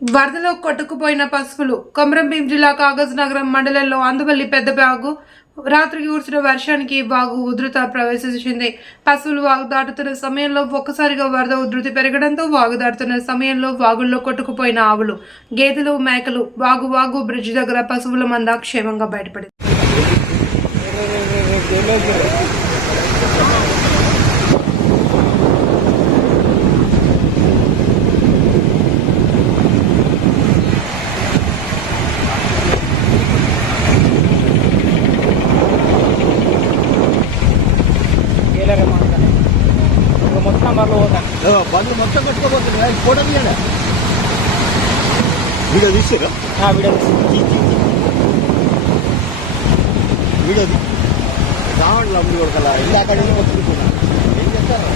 వరదలో కొట్టుకుపోయిన పశువులు కొమరంభీం జిల్లా కాగజ్ నగరం మండలంలో అందువల్లి పెద్ద బాగు రాత్రికి కురిసిన వర్షానికి వాగు ఉధృత ప్రవేశించింది. పశువులు వాగు దాటుతున్న సమయంలో ఒక్కసారిగా వరద ఉధృతి పెరగడంతో వాగు దాటుతున్న సమయంలో వాగుల్లో కొట్టుకుపోయిన ఆవులు గేదెలు మేకలు వాగు వాగు బ్రిడ్జ్ దగ్గర పశువుల మంద క్షేమంగా బయటపడింది. మాట ఇక మొత్తం మరలో పోతాను బండ్లు మొత్తం కట్టుకోబోతుంది ఫోటో తీయండి వీడియో తీసారా? వీడియో వీడియో రావండి అమ్ముడు కొడకలా. ఇల్లు అక్కడ వస్తున్నా ఏం చెప్తారు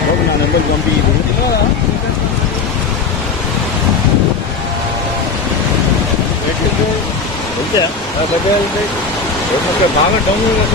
బాబు నా నెంబర్ పంపి છે. બદલ ભાઈ ભાવે ડમું